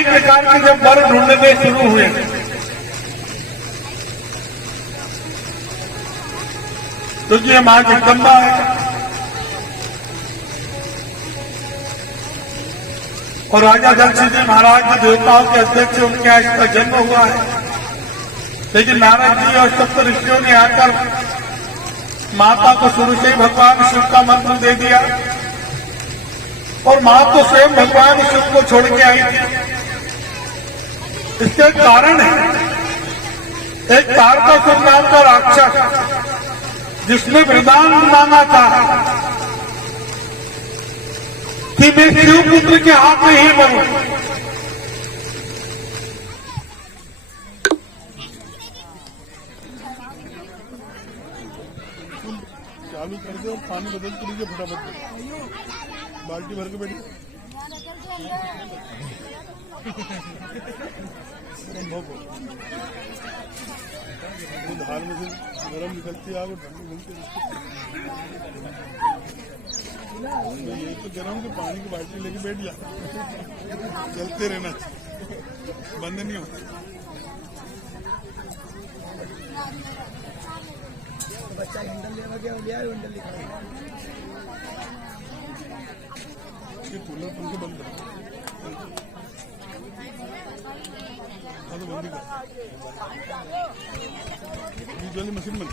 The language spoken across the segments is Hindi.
कई प्रकार के जब वर ढूंढने शुरू हुए तो ये मां जगदम्बा है और राजा दक्ष जी महाराज के देवताओं के अध्यक्ष उनके यहाँ इसका जन्म हुआ है। लेकिन नारद जी और सप्त ऋषियों ने आकर माता को शुरू से ही भगवान शिव का मंत्र दे दिया और मां तो स्वयं भगवान शिव को छोड़ के आई थी। इसका एक कारण है, एक तारकासुर नाम का राक्षस जिसने वरदान मांगा था कि मैं शिव पुत्र के हाथ में ही मरूं। चालू कर दे और पानी बदल के लीजिए फटाफट, बाल्टी भर के बैठ धार में से गरम निकलती आग और ठंडी घूमती। ये तो गरम के पानी की बाल्टी लेके बैठ जा, चलते रहना, बंद नहीं होता। बच्चा हैंडल लेवा गया हैंडल लिखा कूलर पंखे बंद कर, तो बंद कर, बीच वाली मशीन बंद।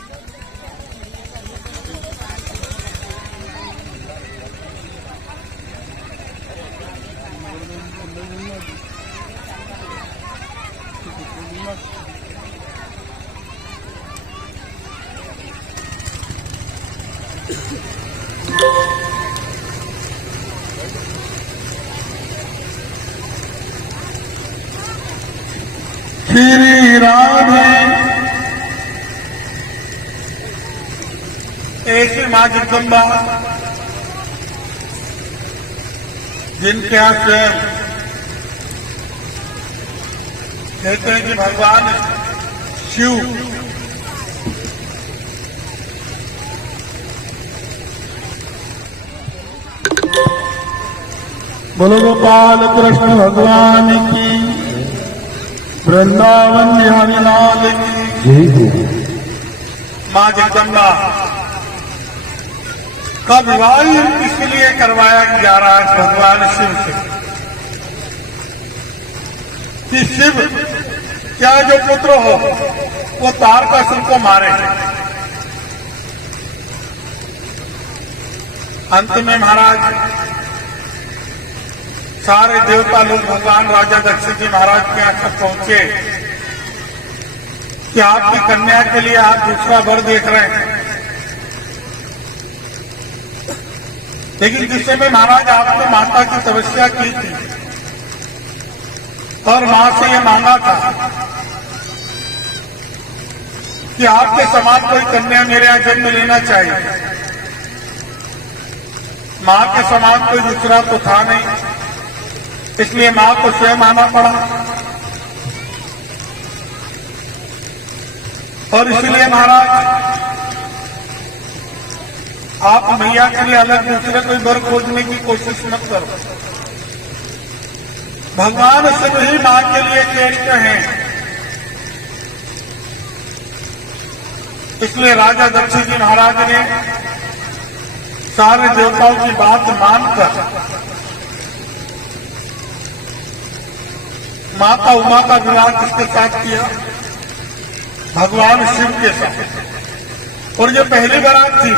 श्री राधे ऐसी मां जगदम्बा जिनके यहाँ स्वयं कहते हैं कि भगवान शिव बोलो गोपाल कृष्ण भगवान की, वृंदावन बिहारी लाल की। मां जगदम्बा का विवाह इसलिए करवाया जा रहा है भगवान शिव से कि शिव क्या जो पुत्र हो वो तारकासुर को मारे। अंत में महाराज सारे देवता लोग भगवान राजा दक्ष जी महाराज के यहाँ तक पहुंचे कि आपकी कन्या के लिए आप दूसरा वर देख रहे हैं। लेकिन जिस समय महाराज आपने माता की तपस्या की थी और मां से ये मांगा था कि आपके समान कोई कन्या मेरे यहाँ जन्म लेना चाहिए, मां के समान कोई दूसरा तो था नहीं, इसलिए मां को स्वयं आना पड़ा। और इसलिए महाराज आप मैया के लिए अलग दूसरे कोई वर खोजने की कोशिश मत करो, भगवान शिव ही मां के लिए श्रेष्ठ हैं। इसलिए राजा दक्ष जी महाराज ने सारे देवताओं की बात मानकर माता उमा का विवाह किसके साथ किया? भगवान शिव के साथ। और ये पहली बारात थी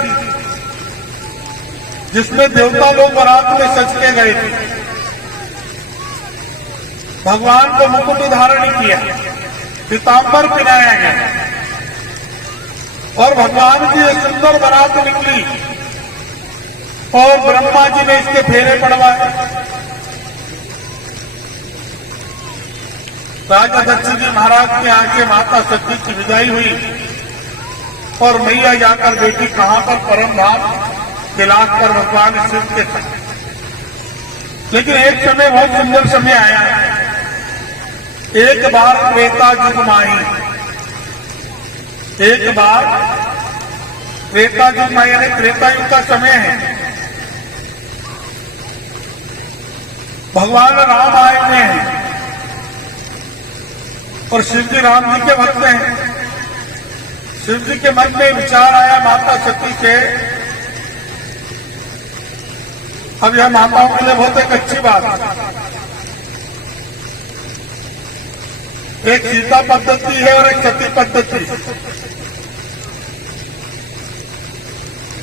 जिसमें देवता लोग बारात में सज के गए थे। भगवान को मुकुट धारण किया, पीतांबर पहनाया गया और भगवान की ये सुंदर बारात निकली और ब्रह्मा जी ने इसके फेरे पड़वाए। राजा दक्ष जी महाराज के आके माता सती की विदाई हुई और मैया जाकर बेटी कहां पर परम धाम कैलाश पर भगवान शिव के साथ। लेकिन एक समय बहुत सुंदर समय आया, एक बार त्रेता युग माही, एक बार त्रेता युग माही यानी त्रेता युग का समय है। भगवान राम आए हुए हैं और शिव जी राम जी के भक्त हैं। शिव जी के मन में विचार आया माता सती के, अब यह माताओं के लिए बहुत एक अच्छी बात है। एक सीता पद्धति है और एक सती पद्धति।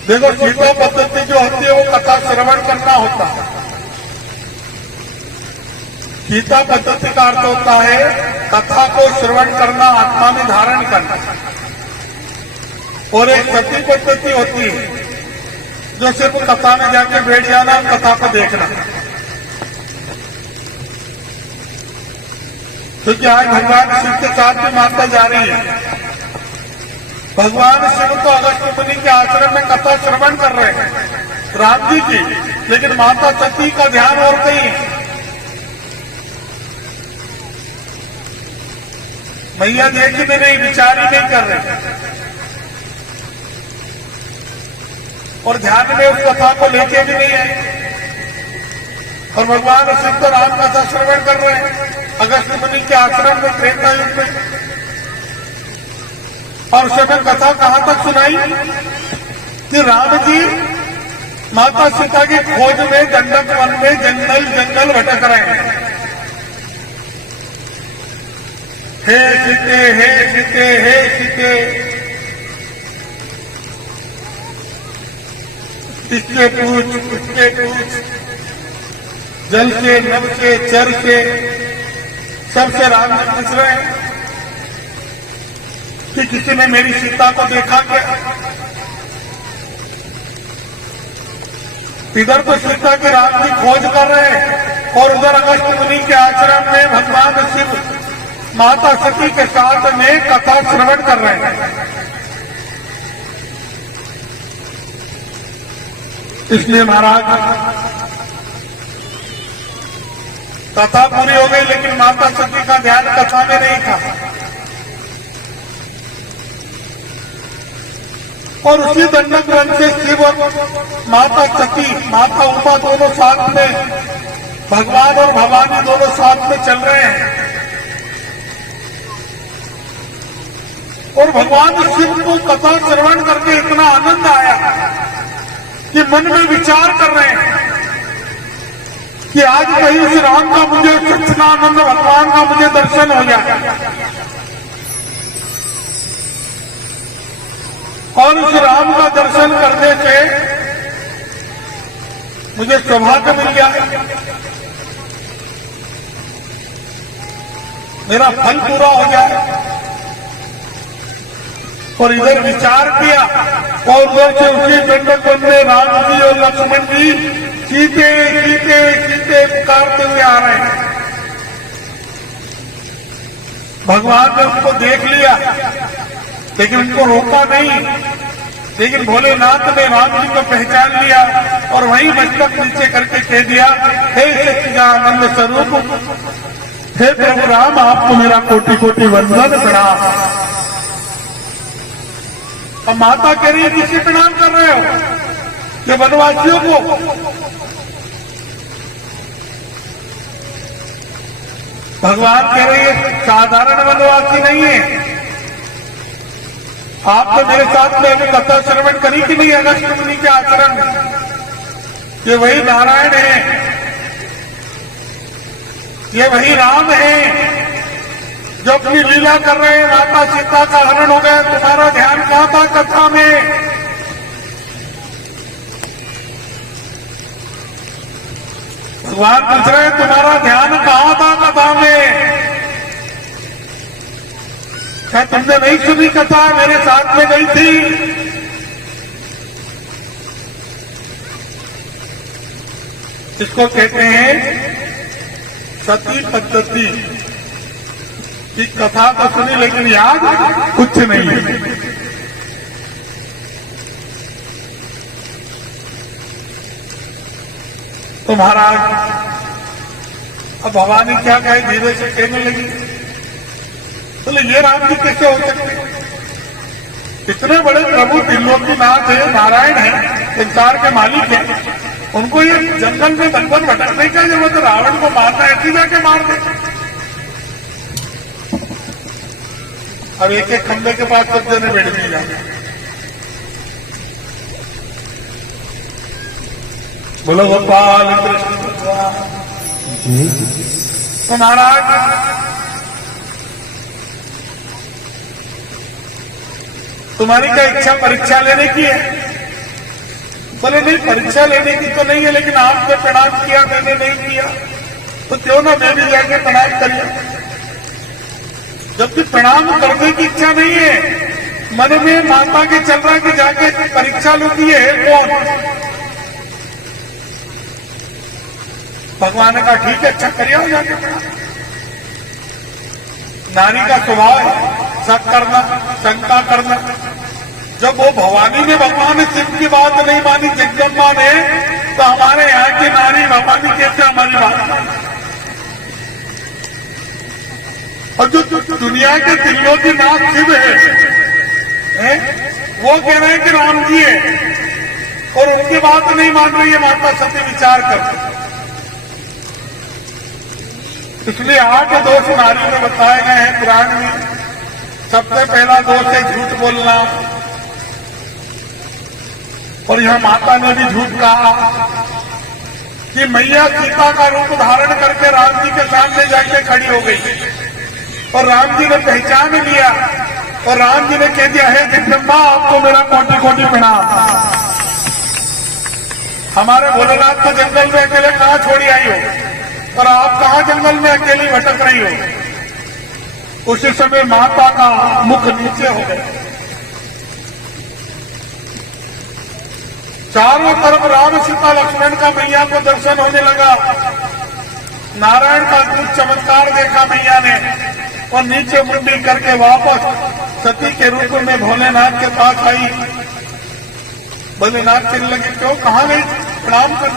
देखो, सीता पद्धति जो होती है वो कथा श्रवण करना होता है। सीता पद्धति का अर्थ होता है कथा को श्रवण करना, आत्मा में धारण करना। और एक सती पद्धति होती है जो सिर्फ कथा में जाके बैठ जाना, कथा को देखना। क्योंकि आज भगवान शिव के साथ भी माता जा रही है। भगवान शिव तो अगस्त मुनि के आश्रम में कथा श्रवण कर रहे हैं राम जी की, लेकिन माता सती का ध्यान और कहीं है। मैया देखी भी नहीं, विचार ही नहीं कर रहे और ध्यान में उस कथा को लेके भी नहीं है। और भगवान शिव तो राम कथा श्रवण कर रहे हैं अगस्त मुनि के आश्रम में, त्रेता युग में। और समय कथा कहां तक सुनाई कि राम जी माता सीता की खोज में दंडक वन में जंगल जंगल भटक रहे हैं। हे सीते, हे सीते, हे सीते, इसके पूछ, उसके पूछ, जल के, नभ के, चर के, सबसे राम जी पूछ रहे हैं कि किसी ने मेरी सीता को देखा क्या। इधर तो सीता के राम जी खोज कर रहे हैं और उधर अगस्त मुनि के आश्रम में भगवान शिव माता सती के साथ में कथा श्रवण कर रहे हैं। इसलिए महाराज कथा पूरी हो गई, लेकिन माता सती का ध्यान कथा में नहीं था। और उसी दंडक वन से शिव और माता सती, माता उमा दोनों साथ में, भगवान और भवानी दोनों साथ में चल रहे हैं। और भगवान शिव को कथा श्रवण करके इतना आनंद आया कि मन में विचार कर रहे हैं कि आज कहीं उस राम का मुझे, सच्चिदानंद भगवान का मुझे दर्शन हो जाए और उस राम का दर्शन करने से मुझे सौभाग्य मिल गया, मेरा फल पूरा हो जाए। और इधर विचार किया और उधर से उसी दंडक वन में राम जी और लक्ष्मण जी सीते सीते सीते पुकारते हुए आ रहे हैं। भगवान ने उनको देख लिया लेकिन उनको रोका नहीं, लेकिन भोलेनाथ ने राम जी को पहचान लिया और वहीं मस्तक नीचे करके कह दिया, हे सच्चिदानंद स्वरूप, हे प्रभु राम, आपको मेरा कोटि कोटि वंदन प्रणाम। अब माता कह रही है किससे प्रणाम कर रहे हो? ये वनवासियों को। भगवान कह रहे हैं साधारण वनवासी नहीं है, आप तो मेरे साथ में अभी कथा श्रवण करी कि नहीं अगस्त मुनि के आश्रम में? ये वही नारायण है, ये वही राम है जो अपनी लीला कर रहे हैं। माता सीता का हरण हो गया, तुम्हारा ध्यान कहां था कथा में? भगवान पूछ रहे हैं तुम्हारा ध्यान कहां था कथा में? क्या तुमने नहीं सुनी कथा? मेरे साथ में गई थी। इसको कहते हैं सती पद्धति की। कथा तो सुनी लेकिन याद कुछ नहीं है। तो महाराज अब भवानी क्या कहे, धीरे से कहने लगी, बोले ये राम जी कैसे हो सकते? इतने बड़े प्रभु त्रिलोकीनाथ है, नारायण है, संसार के मालिक है, उनको ये जंगल में दंगल भटकने का जरूरत? रावण को मारना ऐसी जाके मार दे। अब एक एक खंबे के पास सब जने बैठ नहीं जाए। बोलो गोपाल कृष्ण भगवान। तो महाराज तुम्हारी क्या इच्छा परीक्षा लेने की है? बोले नहीं, परीक्षा लेने की तो नहीं है, लेकिन आपने प्रणाम किया, मैंने नहीं किया, तो क्यों ना मैं भी जाके प्रणाम करिए। जबकि प्रणाम करने की इच्छा नहीं है, मन में माता के चल रहा है कि जाके परीक्षा लेती है कौन। भगवान ने कहा ठीक है, अच्छा करिए हो जाके प्रणाम। नारी का स्वभाव है शक करना, शंका करना। जब वो भवानी ने भगवान शिव की बात नहीं मानी, जगदम्बा ने, तो हमारे यहाँ की नारी भवानी कैसे हमारी बात मानी? और जो दुनिया के दिलों की नाथ शिव है, वो कह रहे हैं कि राम जी है, और उनकी बात नहीं मान रही है माता सती। विचार कर, इसलिए 8 दोष नारी में बताए गए हैं पुराण में। सबसे पहला दोष है झूठ बोलना, और यह माता ने भी झूठ कहा कि मैया सीता का रूप धारण करके राम जी के सामने जाके खड़ी हो गई, और राम जी ने पहचान लिया, और राम जी ने कह दिया है जगदम्बा आपको मेरा कोटि कोटि प्रणाम। हमारे भोलेनाथ को जंगल में अकेले कहां छोड़ी आई हो, और आप कहां जंगल में अकेली भटक रही हो। उसी समय माता का मुख नीचे हो गया, चारों तरफ राम सीता लक्ष्मण का मैया को दर्शन होने लगा। नारायण का अद्भुत चमत्कार देखा मैया ने, और नीचे मुंडी करके वापस सती के रूप में भोलेनाथ के पास आई। भोलेनाथ कहने लगे क्यों, कहां गई? प्रणाम कर,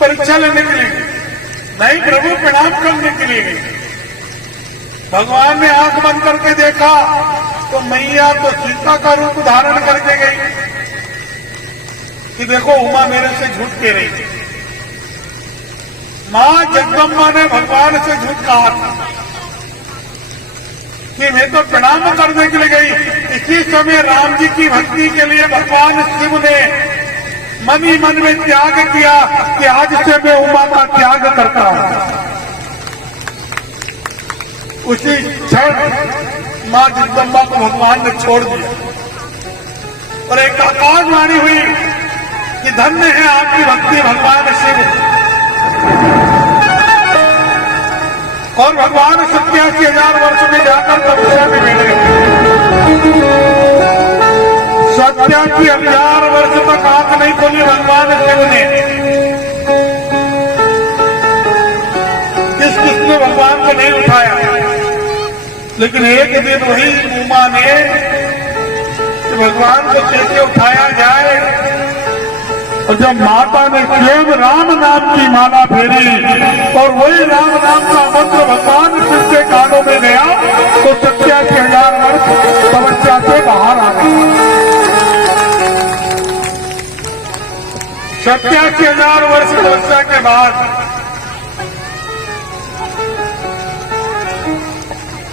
परीक्षा लेने के लिए नहीं प्रभु, प्रणाम करने के लिए। भगवान ने आंख बंद करके देखा तो मैया तो सीता का रूप धारण करके गई कि देखो उमा मेरे से झूठ कह रही थी। मां जगदम्बा ने भगवान से झूठ कहा था कि मैं तो प्रणाम करने के लिए गई। इसी समय राम जी की भक्ति के लिए भगवान शिव ने मन ही मन में त्याग किया कि आज से मैं उमा का त्याग करता हूं। उसी क्षण मां जगदम्बा को भगवान ने छोड़ दिया, और एक आकाशवाणी हुई कि धन्य है आपकी भक्ति भगवान शिव। और भगवान 87,000 वर्ष में जाकर तपस्या में बैठ गए। 87,000 वर्ष तक आंख नहीं खोली भगवान शिव ने। किसने भगवान को नहीं उठाया, लेकिन एक दिन वही उमा ने भगवान को कैसे उठाया जाए, और जब माता ने स्वयं राम नाम की माला फेरी और वही राम नाम का मंत्र भगवान शिव के कानों में गया, तो 87,000 वर्ष तपस्या से बाहर आ गए। 87,000 वर्ष तपस्या के बाद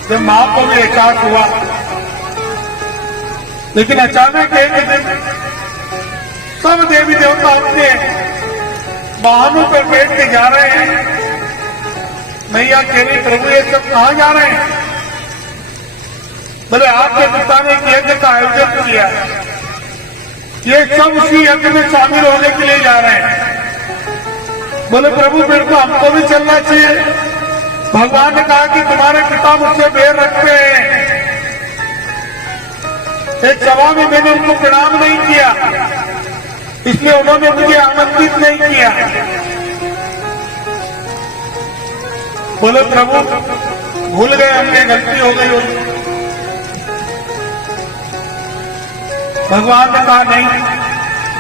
जब मां को भी एहसास हुआ, लेकिन अचानक एक दिन सब देवी देवता अपने वाहनों पर बैठ के जा रहे हैं। मैया कह रही प्रभु ये सब कहां जा रहे हैं? बोले आपके पिता ने एक यज्ञ का आयोजन किया, ये सब उसी यज्ञ में शामिल होने के लिए जा रहे हैं। बोले प्रभु फिर तो हमको भी चलना चाहिए। भगवान ने कहा कि तुम्हारे पिता मुझसे बैर रखते हैं, एक जवाब में मैंने उनको प्रणाम नहीं किया, इसलिए उन्होंने मुझे आमंत्रित नहीं किया। बोले प्रभु भूल गए, हमने गलती हो गई होगी। भगवान ने कहा नहीं,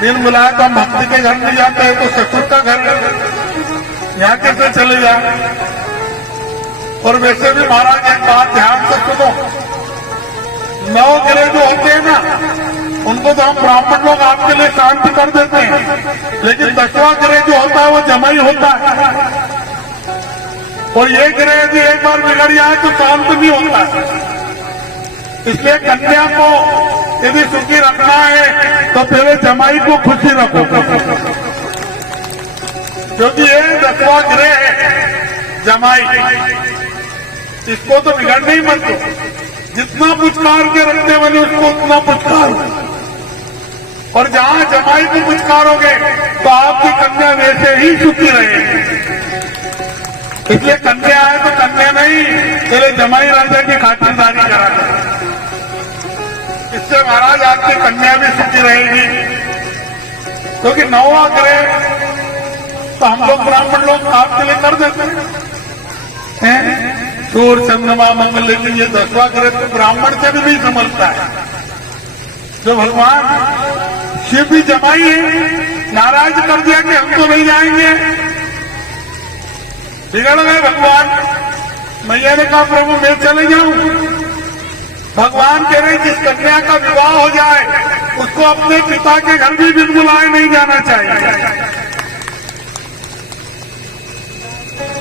दिन बुलाया तो हम भक्ति के घर में जाते हैं, तो ससुर का घर यहाँ कैसे चले जाए? और वैसे भी महाराज एक बात ध्यान से सुनो, 9 ग्रह जो होते हैं ना, उनको तो हम ब्राह्मण लोग आपके लिए शांति कर देते हैं, लेकिन 10वां ग्रह जो होता है वो जमाई होता है। और ये ग्रह यदि एक बार बिगड़ जाए तो शांत नहीं होता है। इसलिए कन्या को यदि सुखी रखना है तो पहले जमाई को खुशी रखो, क्योंकि ये 10वां ग्रह है जमाई, इसको तो बिगड़ने ही मत दो। जितना पुचकार के रखने वाले उसको उतना पुचकार, और जहां जमाई को पुचकारोगे तो आपकी कन्या वैसे ही सुखी रहेगी। इसलिए कन्या है तो कन्या नहीं, पहले जमाई राजा की खातिरदारी करा करो। इससे महाराज आपकी कन्या भी सुखी रहेगी, क्योंकि 9वां ग्रह तो हम लोग ब्राह्मण लोग आपके लिए कर देते हैं, सूर्य चंद्रमा मंगल, लेकिन ये 10वां ग्रह तो ब्राह्मण से भी नहीं समझता है। जो भगवान शिव भी जमाई है, नाराज कर दिया कि हम तो नहीं जाएंगे, बिगड़ गए भगवान। मैया ने कहा प्रभु मैं चले जाऊं। भगवान कह रहे जिस कन्या का विवाह हो जाए उसको अपने पिता के घर भी बिन बुलाए नहीं जाना चाहिए।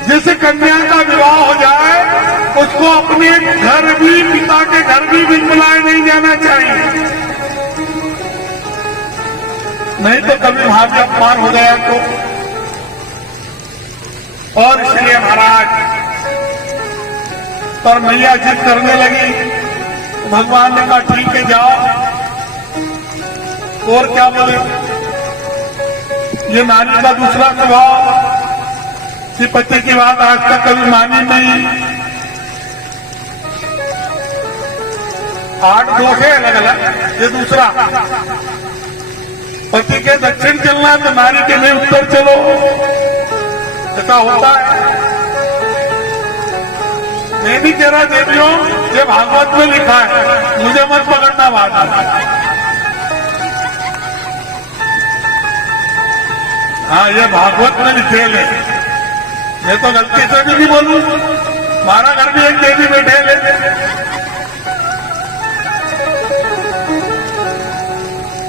जिस कन्या का विवाह हो जाए उसको अपने घर भी, पिता के घर भी बिन बुलाए नहीं जाना चाहिए, नहीं तो कभी वहां भी अपमान हो गया तो। और इसलिए महाराज पर मैया जिद करने लगी, भगवान ने कहा ठीक है जाओ। और क्या बोले, ये नारी का दूसरा स्वभाव कि पति की बात आज तक कभी मानी नहीं। 8 दोष है अलग अलग, ये दूसरा। पति के दक्षिण चलना है तो नारी के लिए उत्तर चलो, ऐसा होता है। मैं भी कह रहा देवियों, ये भागवत में लिखा है, मुझे मत पकड़ना बात में। हाँ ये भागवत में लिखे ले, मैं तो गलती से भी नहीं बोलूं। हमारा घर भी एक देवी बैठे ले,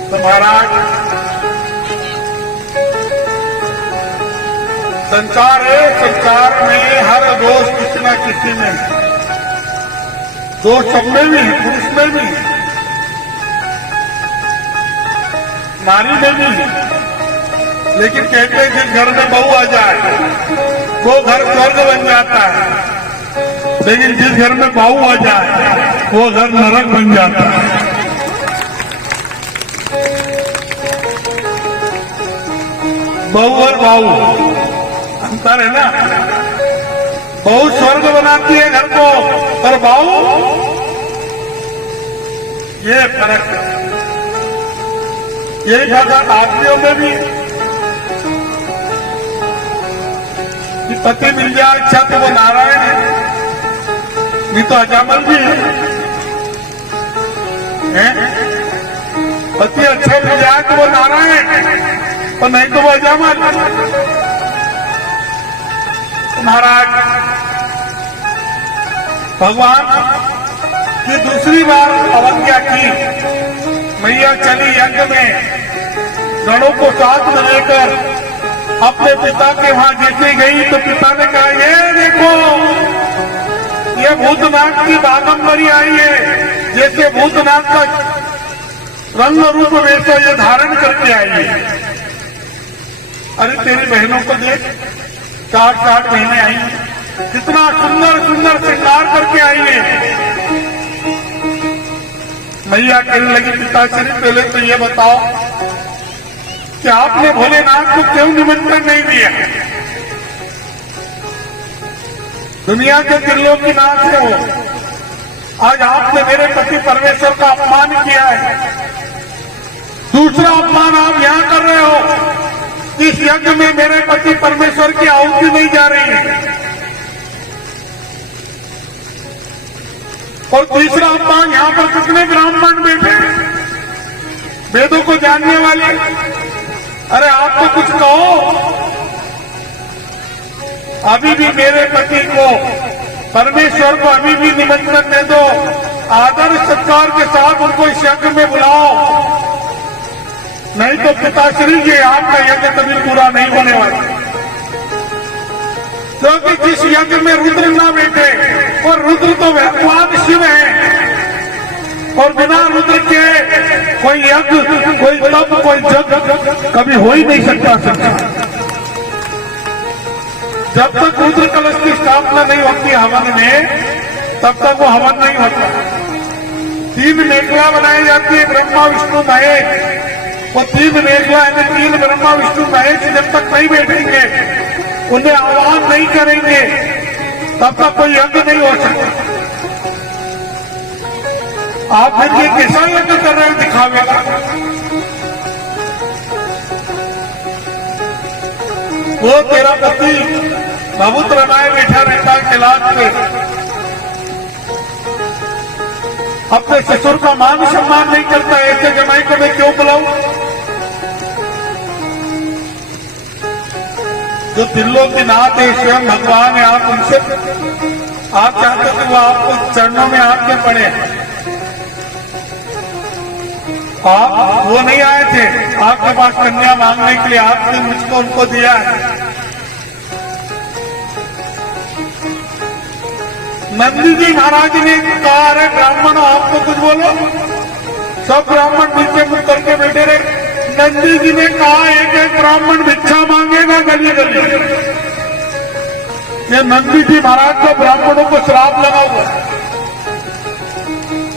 तो महाराज संसार है, संसार में हर दोष किसी न किसी में, दोष सब में भी है, पुरुष में भी, नारी में भी है। लेकिन कहते हैं जिस घर में बहू आ जाए वो घर स्वर्ग बन जाता है, लेकिन जिस घर में बहू आ जाए वो घर नरक बन जाता है। बहू और बहू अंतर है ना। बहू स्वर्ग बनाती है घर को, और बहू, ये फर्क है। यही फर्क आदमियों में भी, कि पति मिल जाए अच्छा तो वो नारायण है, नहीं तो अजामल भी है। पति अच्छा मिल जाए तो वो नारायण, और नहीं तो वो अजामल। महाराज भगवान की दूसरी बार अवज्ञा की, मैया चली यज्ञ में, गणों को साथ में लेकर अपने पिता के वहां जैसे गई तो पिता ने कहा ये देखो ये भूतनाथ की बागंबरी आई है, जैसे भूतनाथ का रंग रूप वैसा ये धारण करके आई है। अरे तेरी बहनों को देख, 4 महीने आई, कितना सुंदर सुंदर श्रृंगार करके आई है। मैया कहने लगी पिताश्री पहले तो ये बताओ कि आपने भोलेनाथ को क्यों निमंत्रण नहीं दिया? दुनिया के दिलों की नाथ है वो। आज आपने मेरे पति परमेश्वर का अपमान किया है। दूसरा अपमान आप यहां कर रहे हो, इस यज्ञ में मेरे पति परमेश्वर की आहुति नहीं जा रही है। और तीसरा अपमान, यहां पर कितने ब्राह्मण बैठे, वेदों को जानने वाले। अरे आप तो कुछ कहो। अभी भी मेरे पति को, परमेश्वर को अभी भी निमंत्रण दे दो, आदर सत्कार के साथ उनको इस यज्ञ में बुलाओ, नहीं तो पिताश्री जी आपका यज्ञ कभी पूरा नहीं होने वाला। क्योंकि जिस यज्ञ में रुद्र ना बैठे, और रुद्र तो भगवान शिव है, और बिना रुद्र के कोई यज्ञ, कोई तप, कोई जग कभी हो ही नहीं सकता। जब तक रुद्र कलश की स्थापना नहीं होती हवन में, तब तक वो हवन नहीं होता। 3 मेखला बनाई जाती है, ब्रह्मा विष्णु महेश। वो 3 मेखला यानी 3 ब्रह्मा विष्णु महेश जब तक नहीं बैठेंगे, उन्हें आह्वान नहीं करेंगे, तब तक कोई यज्ञ नहीं हो सकता। आप देखिए कैसा यज्ञ कर रहे हैं दिखावेगा। वो तेरा पति बहुत रमाए बैठा रहता है कैलाश पे, अपने ससुर का मान सम्मान नहीं करता, ऐसे जमाई को मैं क्यों बुलाऊं? जो दिलों के नाथ है, स्वयं भगवान है, आप उनसे आप चाहते कि वो आपको चरणों में आके पड़े। आप वो नहीं आए थे आपके पास कन्या मांगने के लिए, आपने मुझको उनको दिया है। नंदी जी महाराज ने कहा, अरे ब्राह्मणों आपको कुछ बोलो। सब ब्राह्मण नीचे मुख करके बैठे रहे। नंदी जी ने कहा, एक ब्राह्मण भिक्षा मांगेगा गली गली। ये नंदी जी महाराज को ब्राह्मणों को श्राप लगा हुआ,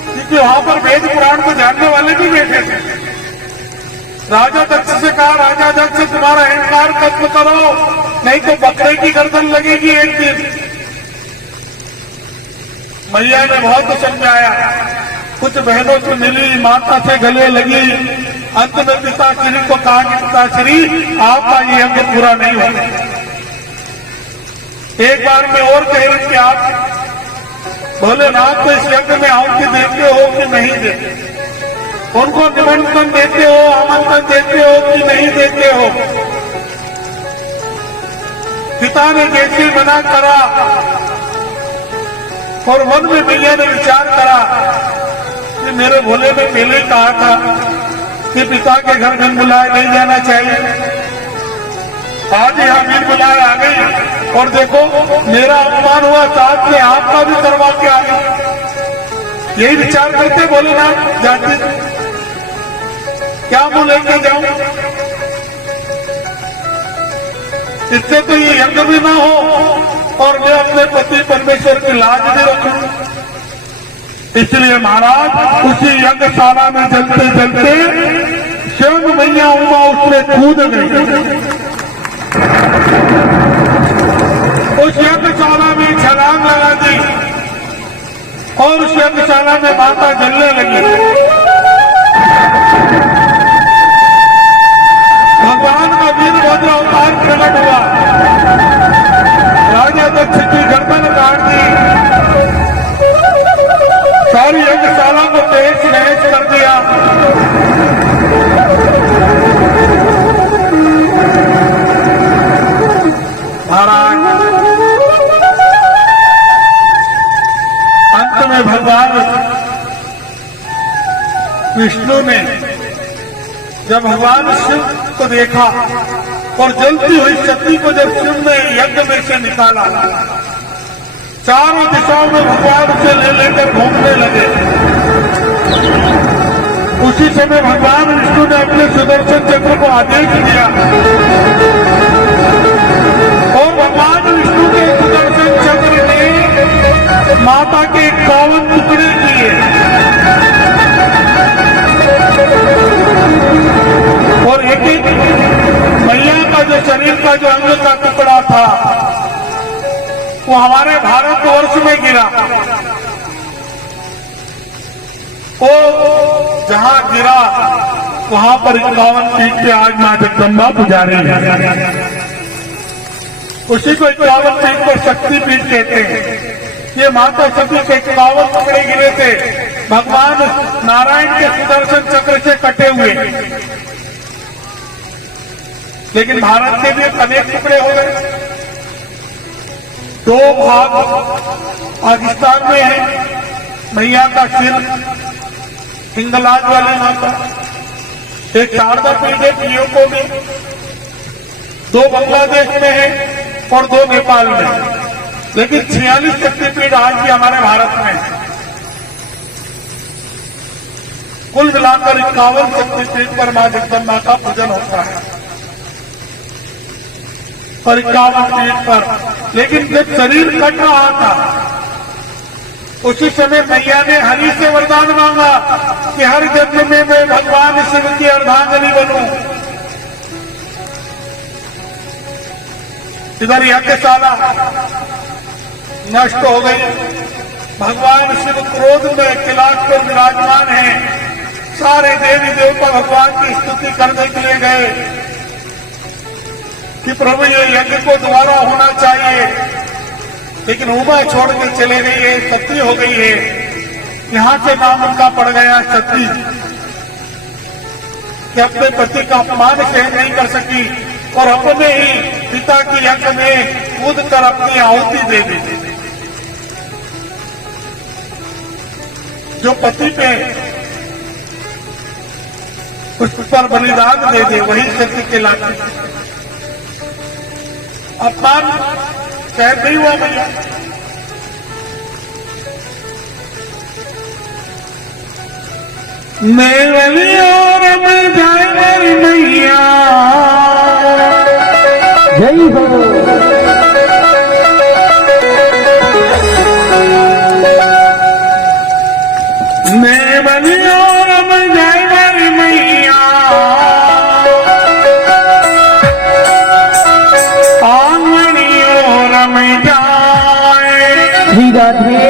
क्योंकि वहां पर वेद पुराण को जानने वाले भी बैठे थे। राजा दक्ष से कहा, राजा दक्ष तुम्हारा अहंकार खत्म करो, नहीं तो बकरे की गर्दन लगेगी एक दिन। मैया ने बहुत समझाया, कुछ बहनों से मिली, माता से गले लगी, अंत में पिताश्री को कहा कि पिताश्री आपका ये यज्ञ पूरा नहीं होगा। एक बार मैं और कह रही कि आप भोलेनाथ को इस यज्ञ में आहुति देते हो कि नहीं देते, उनको निमंत्रण देते हो, आमंत्रण देते हो कि नहीं देते हो। पिता ने जैसे मना करा, और मन में मैया ने विचार करा कि मेरे भोले ने पहले कहा था कि पिता के घर बिन बुलाए नहीं जाना चाहिए। आज यहाँ बिन बुलाए आ गई, और देखो मेरा अपमान हुआ, साथ में आपका भी करवा के आ गई। यही विचार करते बोले ना जाते, क्या मुंह लेके जाऊं, इससे तो ये यज्ञ भी ना हो और मैं अपने पति परमेश्वर की लाज भी रखूं। इसलिए महाराज उसी यज्ञशाला में चलते चलते स्वयं मैया उमा उसमें कूद गई। उस यज्ञशाला में छलांग लगा दी और उस यज्ञशाला में माता जलने लगी। भगवान का वीरभद्र अवतार प्रकट हुआ, राजा दक्ष की गर्दन काट दी, सारी यज्ञशाला को तहस नहस कर दिया। महाराज अंत में भगवान विष्णु ने जब भगवान शिव को देखा और जलती हुई शक्ति को जब शिव ने यज्ञ में से निकाला, चारों दिशाओं में भगवान से ले लेकर घूमने लगे। उसी समय भगवान विष्णु ने अपने सुदर्शन चक्र को आदेश दिया और भगवान विष्णु के सुदर्शन चक्र ने माता के 51 टुकड़े किए और एक एक मैया का जो शरीर का जो अंग का टुकड़ा था वो हमारे भारतवर्ष में गिरा। वो जहां गिरा वहां पर 51 पीठ पे आज मां जगदम्बा पुजारी है। उसी को 51 पीठ पर शक्ति पीठ कहते हैं। ये माता सती के 51 टुकड़े गिरे थे, भगवान नारायण के सुदर्शन चक्र से कटे हुए, लेकिन भारत के भी अनेक टुकड़े हो गए। 2 भाग पाकिस्तान में है, मैया का सिर हिंगलाज वाले माता, एक शारदा पीठ है पीओ को भी, 2 बांग्लादेश में है, और 2 नेपाल में, लेकिन 46 शक्तिपीठ आज भी हमारे भारत में है। कुल मिलाकर 51 शक्तिपीठ पर मां जगदम्बा का पूजन होता है और 51 पीठ पर। लेकिन जब शरीर कट रहा था उसी समय मैया ने हरि से वरदान मांगा कि हर जन्म में मैं भगवान शिव की अर्धांगिनी बनूं। इधर यज्ञशाला नष्ट हो गई, भगवान शिव क्रोध में किलाट पर विराजमान है। सारे देवी देवता भगवान की स्तुति करने के लिए गए कि प्रभु ये यज्ञ को दोबारा होना चाहिए, लेकिन उमा छोड़ के चले गई है, सती हो गई है। यहां से नाम उनका पड़ गया सती, कि अपने पति का अपमान सहन नहीं कर सकी और अपने ही पिता की यज्ञ में कूद कर अपनी आहुति दे दी। जो पति पे उस पर बलिदान दे दे वही सत्य के लाते। अपमान सहन नहीं हुआ भैया। मेरी और मैं जाए मेरी मैया जय हो। मैं बनी और मैं जाए मेरी मैया आंगनी और मैं जाए। श्री राधे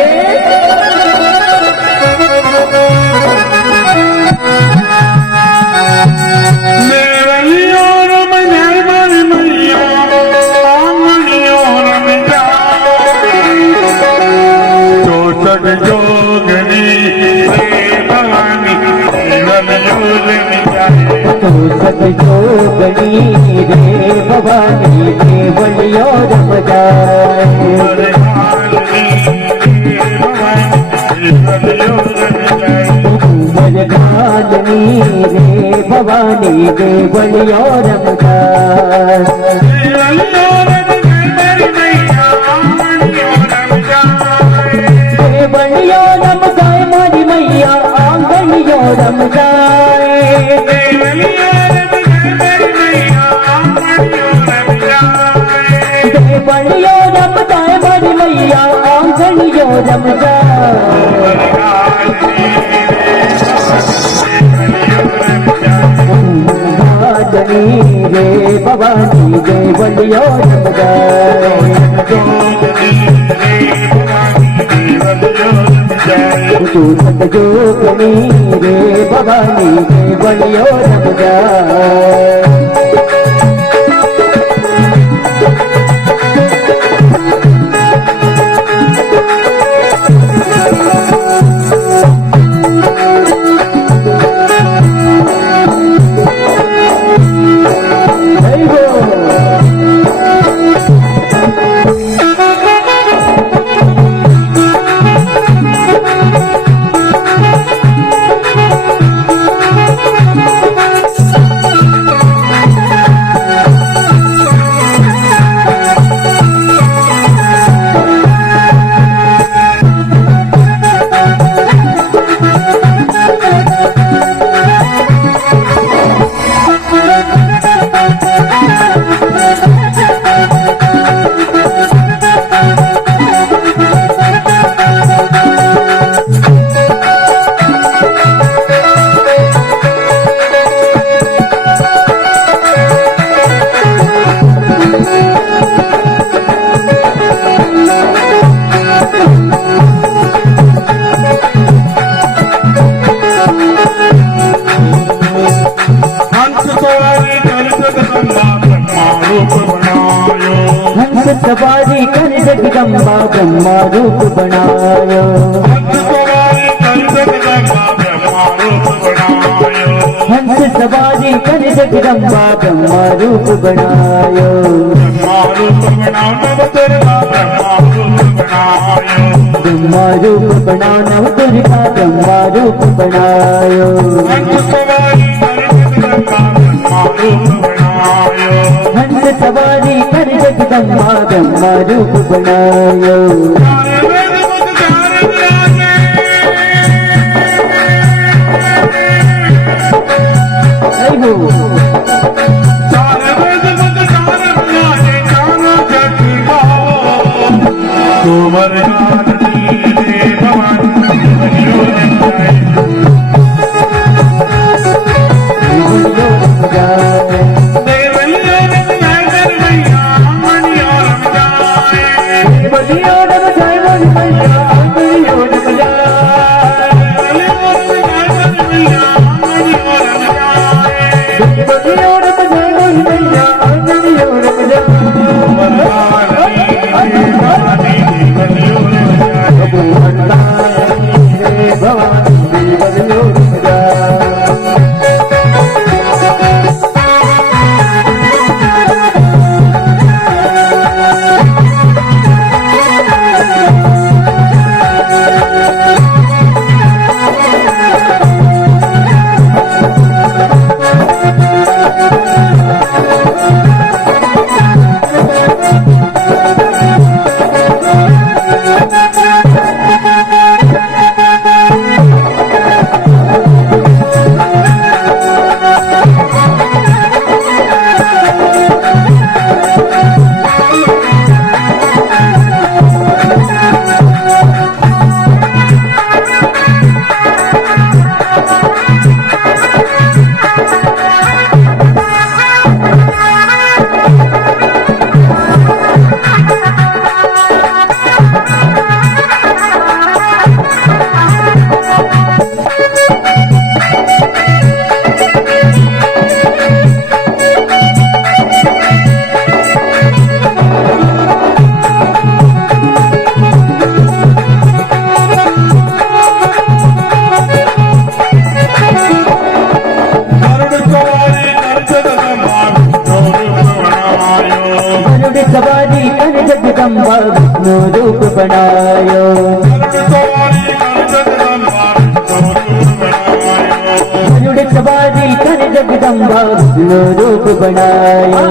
सत जोगनी रे भवानी केवलियो रम जाए। कालनी रे भवानी केवलियो रम जाए। केवलियो रम जाए मारी मैया आंगनियो रम जाए। बलियो रम जाए मारी मैया आंगनियो रम रे भवानी जय बलियो रम सत जोगनी रे भवानी जय बलियो रम सवारी कर जगदम्बा ब्रह्मा रूप बनायो। हंस सवारी कर जगदम्बा ब्रह्मा रूप बनायो। ब्रह्मा रूप बना नव दुर्गा ब्रह्मा रूप बनायो। हंस सवारी कर जगदम्बा ब्रह्मा रूप बनायो। जगदम्बा विष्णु रूप बनायो। गरुड़ सवारी कर जगदम्बा विष्णु रूप बनायो।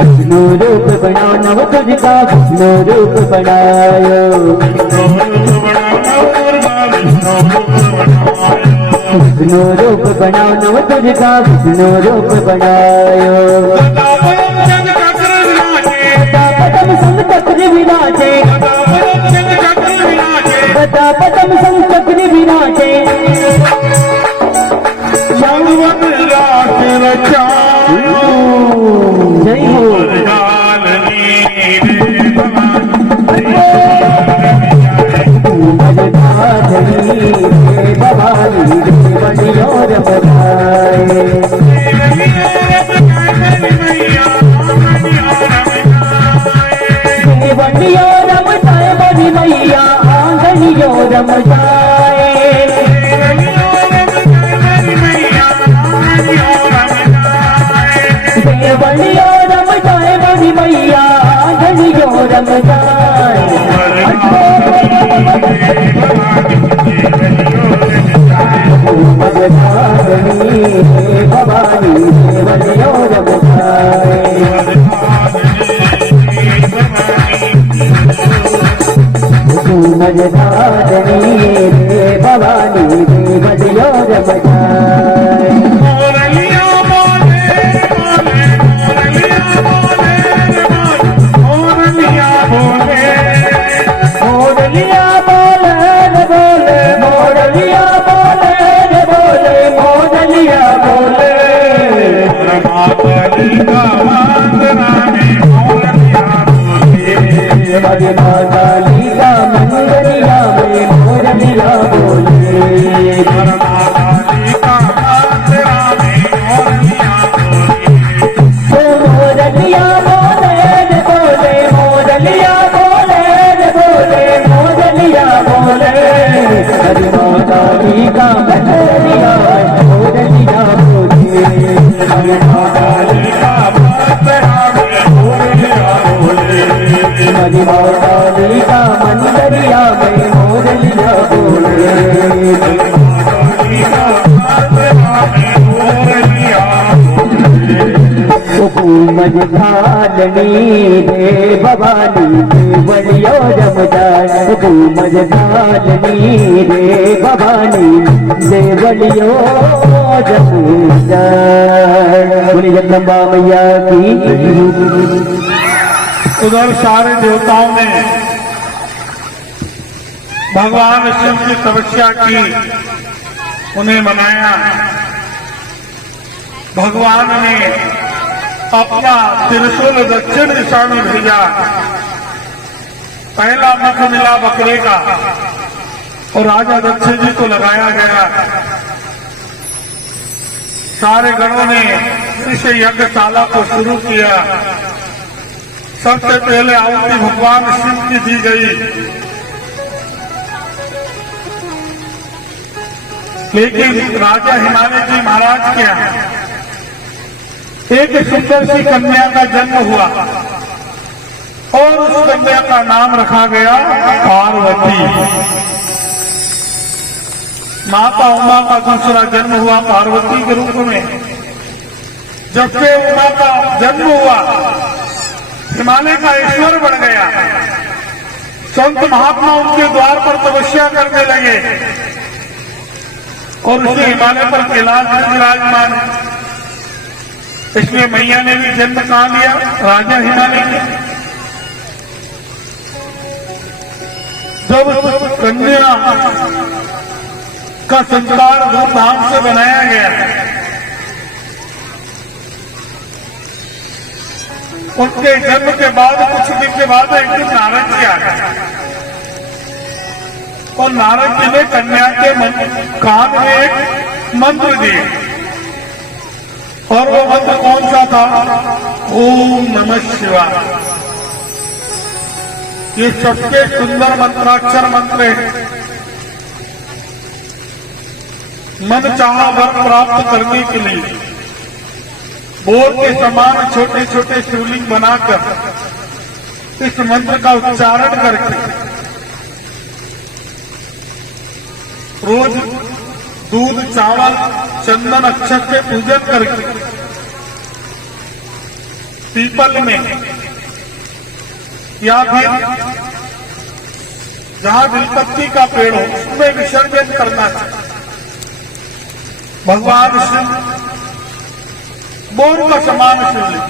विष्णु रूप बनाओ नव दुर्गा विष्णु रूप बनायो। विष्णु रूप बनाओ नव दुर्गा विष्णु रूप बनायो। पदम संग चक्र विराजे पदम संग चक्र विराजे। जय हो भवानी बलियोर बधाए। बलियो रम जाए बड़ी मैया आंगनियो रम जाए। बलियो रम जाए बड़ी मैया आंगनियो रम जाए। भवानी बलियो रम जाए। मजदारनी रे भवानी बलियो रम जाए। मोरलिया बोले मोरलिया बोले मोरलिया बोले मोरलिया बोले बोले मोरलिया बोले। माता लीला मंगलिया में मोरलिया बोले। मोरलिया बोले बोले मोरलिया बोले बोले मोरलिया बोले। हरि माता लीला मंगलिया मोरलिया बोले। हरि माता लीला हरि माता लीला मंगलिया में मोरलिया बोले। घूमज थालनी रे भवानी देवलियो जमदार घूमज थालनी रे भवानी देवलियो जमदार। बोली जगदम्बा मैया की। उधर सारे देवताओं ने भगवान शिव की तपस्या की, उन्हें मनाया। भगवान ने अपना त्रिशूल दक्षिण दिशा में भेजा। पहला मुख मिला बकरे का और राजा दक्ष जी को लगाया गया। सारे गणों ने इस यज्ञशाला को शुरू किया। सबसे पहले आहुति भगवान शिव की दी गई, लेकिन राजा हिमालय जी महाराज के यहाँ एक सुंदर सी कन्या का जन्म हुआ और उस कन्या का नाम रखा गया पार्वती। माता उमा का दूसरा जन्म हुआ पार्वती के रूप में। जबकि उमा का जन्म हुआ, हिमालय का ईश्वर बन गया। संत महात्मा उनके द्वार पर तपस्या करने लगे और उसे हिमालय पर कैलाश में विराजमान। इसलिए मैया ने भी जन्म कहा लिया, राजा हिमालय के। जब कन्या का संस्कार धूमधाम से बनाया गया, उनके जन्म के बाद कुछ दिन के बाद एक दिन नारद जी आ गए और नारद जी ने कन्या के कान में एक मंत्र दिए। और वो मंत्र कौन सा था? ओम नमः शिवाय। ये सबसे सुंदर मंत्राक्षर मंत्र है। मन चाहा वर प्राप्त करने के लिए बोल के समान छोटे छोटे शिवलिंग बनाकर इस मंत्र का उच्चारण करके रोज दूध चावल चंदन अक्षत से पूजन करके पीपल में या फिर जहां बिलपत्ती का पेड़ हो उसमें विसर्जन करना चाहिए। भगवान शिव बोर का समान शिवलिंग,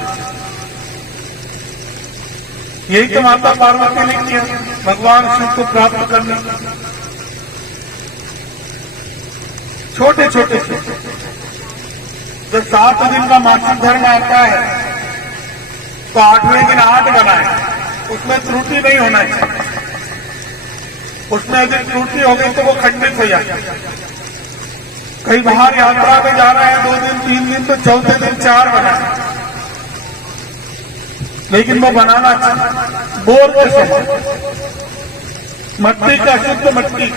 यही तो माता पार्वती ने किया भगवान शिव को प्राप्त करने। छोटे छोटे जब 7 दिन का मासिक धर्म आता है तो 8वें दिन 8 बनाए, उसमें त्रुटि नहीं होना चाहिए। उसमें यदि त्रुटि हो गई तो वो खंडित हो जाए। कहीं बाहर यात्रा में जा रहे हैं 2 दिन 3 दिन तो चौथे दिन 4 बनाए, लेकिन वो बनाना चाहिए बोर के समय। मट्टी का शुद्ध मट्टी,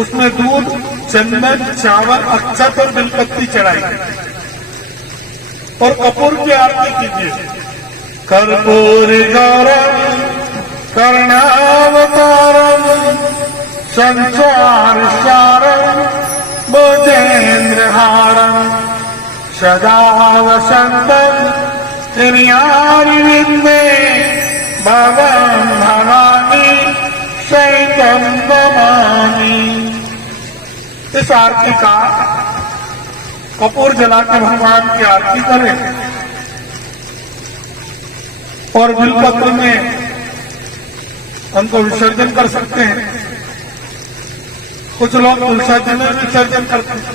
उसमें दूध चंदन चावल अक्षत और बिलपत्ती चढ़ाई और कपूर की आरती कीजिए। कर्पूर गौरम कर्णावतारम संसार सारम भुजेन्द्रहारम सदा वसंतम त्रियारिविंदे भवम भवानी शैतम नमामि। इस आरती का कपूर जला के भगवान की आरती करें और बिलपत्र में उनको विसर्जन कर सकते हैं। कुछ लोग तुलसा जी में विसर्जन करते हैं।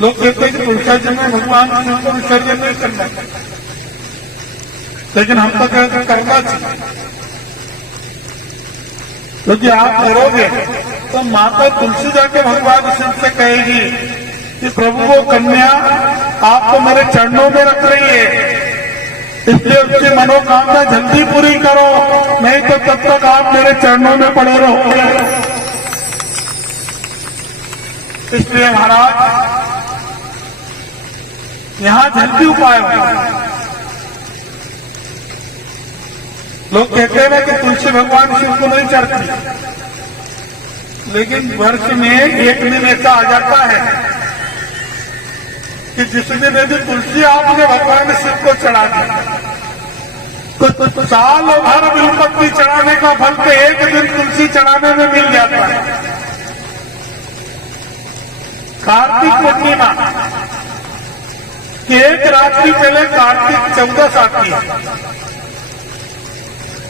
लोग कहते हैं कि तुलसा जी में भगवान शिव को विसर्जन नहीं करना, लेकिन हम तो कहते हैं करना चाहिए। क्योंकि आप करोगे तो माता तुलसी जाके भगवान शिव से कहेगी कि प्रभु वो कन्या आपको मेरे चरणों में रख रही है, इसलिए उसकी मनोकामना जल्दी पूरी करो, नहीं तो तब तक आप मेरे चरणों में पड़े रहोगे। इसलिए महाराज यहां जल्दी उपाय होगा। लोग कहते हैं ना कि तुलसी भगवान शिव को नहीं चढ़ती, लेकिन वर्ष में एक दिन ऐसा आ जाता है कि जिस दिन यदि तुलसी आपने भगवान शिव को चढ़ा दी तो साल भर बिलपत्ती चढ़ाने का फल तो एक दिन तुलसी चढ़ाने में मिल जाता है। कार्तिक पूर्णिमा की एक रात्रि पहले कार्तिक 14 आती है।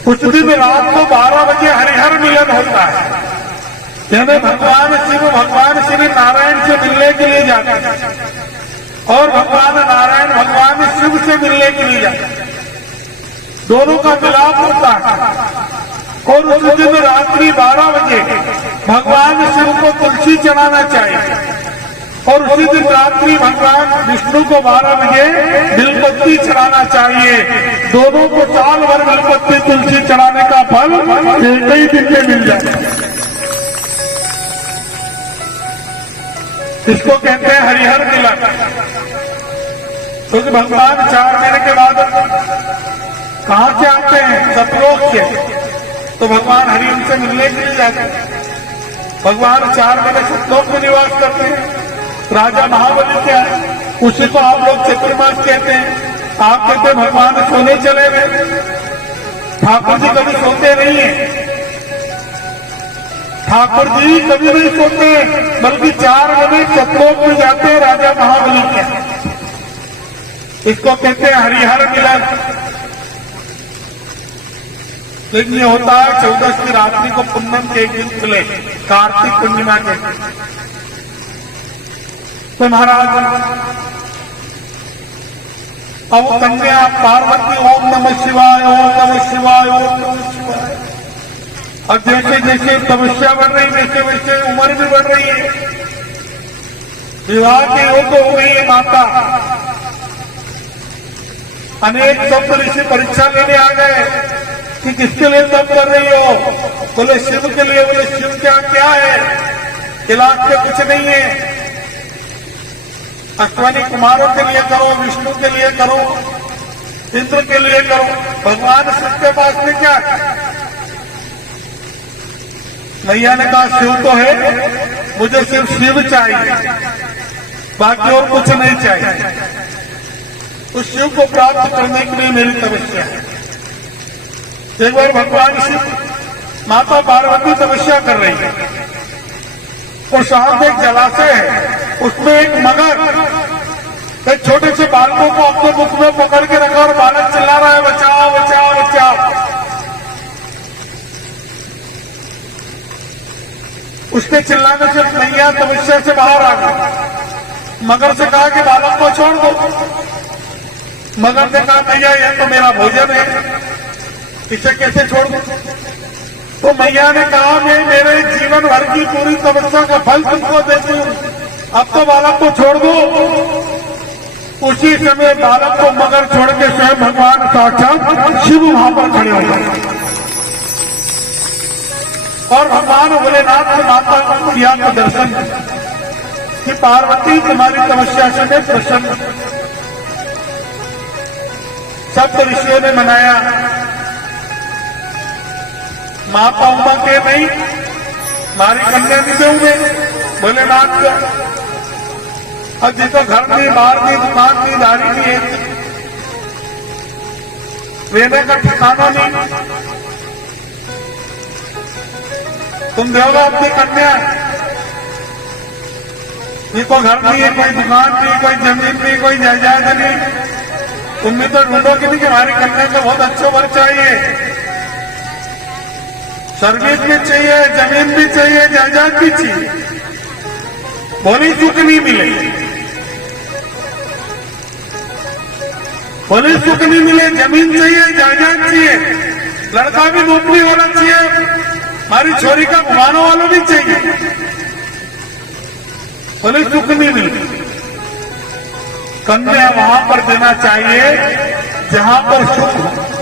उस दिन रात को 12 बजे हरिहर मिलन होता है, यानी भगवान श्री नारायण से मिलने के लिए जाते हैं और भगवान नारायण भगवान शिव से मिलने के लिए जाते हैं। दोनों का मिलाप होता है और उस दिन रात्रि 12 बजे भगवान शिव को तुलसी चढ़ाना चाहिए और उसी दिन रात्रि भगवान विष्णु को 12 बजे बिलपत्ती चढ़ाना चाहिए। दोनों को साल भर बिलपत्ती तुलसी चढ़ाने का फल एक ही दिन में मिल जाए। इसको कहते हैं हरिहर मिलन। क्योंकि भगवान 4 महीने के बाद कहां से आते हैं? सतलोक से। तो भगवान हरि उनसे मिलने के लिए जाते हैं। भगवान 4 महीने सतलोक में निवास करते हैं। राजा महाबली क्या है, उसी को आप लोग चतुर्मास कहते हैं। आप कहते हैं भगवान सोने चले गए। ठाकुर जी कभी सोते नहीं है, ठाकुर जी कभी नहीं सोते, बल्कि 4 महीने सतलोक में जाते हैं राजा महाबली के। इसको कहते हैं हरिहर मिलन। लेकिन ये होता है 14 की रात्रि को पूनम के एक दिन खुले, कार्तिक पूर्णिमा के। तो महाराज अब कन्या पार्वती ओम नमः शिवाय, ओम नमः शिवाय, ओम नमः शिवाय। अब जैसे जैसे तपस्या बढ़ रही वैसे वैसे उम्र भी बढ़ रही है। विवाह के योग हो गई है माता। अनेक सप्त ऋषि परीक्षा लेने आ गए कि किसके लिए तप कर रही हो? बोले शिव के लिए। बोले शिव क्या है? इलाज पे कुछ नहीं है। अश्वनी कुमारों के लिए करो, विष्णु के लिए करो, इंद्र के लिए करो। भगवान शिव के पास में क्या है? मैया ने कहा शिव तो है, मुझे सिर्फ शिव चाहिए, बाकी और कुछ नहीं चाहिए। तो शिव को प्राप्त करने के लिए मेरी तपस्या है। एक बार भगवान शिव माता पार्वती तपस्या कर रही है और साथ एक जलाशय है, उसमें एक मगर एक छोटे से बालकों को अपने मुख में पकड़ के रखा और बालक चिल्ला रहा है बचाओ बचाओ बचाओ। उसके चिल्लाने से मैया तपस्या से बाहर आ गई। मगर से कहा कि बालक को छोड़ दो। मगर ने कहा मैया यह तो मेरा भोजन है, इसे कैसे छोड़ दो? तो मैया ने कहा मैं मेरे जीवन भर की पूरी तपस्या का फल तुमको देती हूँ, अब तो बालक को छोड़ दो। उसी समय बालक को मगर छोड़ के स्वयं भगवान साक्षात शिव वहां पर खड़े हो गए और भगवान भोलेनाथ ने माता प्रिया को दर्शन कि पार्वती तुम्हारी तपस्या से मैं प्रसन्न। सप्त ऋषियों ने मनाया, माता उमा के नहीं, हमारी कन्या भी देंगे भोलेनाथ का। और जिसको घर नहीं, बाहर नहीं, दुकान नहीं, दारी नहीं है, रहने का ठिकाना नहीं, तुम दोगे अपनी कन्या। जिसको घर नहीं है, कोई दुकान नहीं, कोई जमीन नहीं, कोई जायदाद नहीं, तुम भी तो ढूंढोगे नहीं कि हमारी कन्या को बहुत अच्छा वर चाहिए, सर्विस भी चाहिए, जमीन भी चाहिए, जायदाद भी चाहिए। बोली सुख नहीं मिले, बोली सुख नहीं मिले, जमीन चाहिए, जायदाद चाहिए, लड़का भी नौकरी होना चाहिए, हमारी छोरी का घुमाने वालों भी चाहिए, बोले सुख नहीं मिले। कन्या वहां पर देना चाहिए जहां पर सुख हो।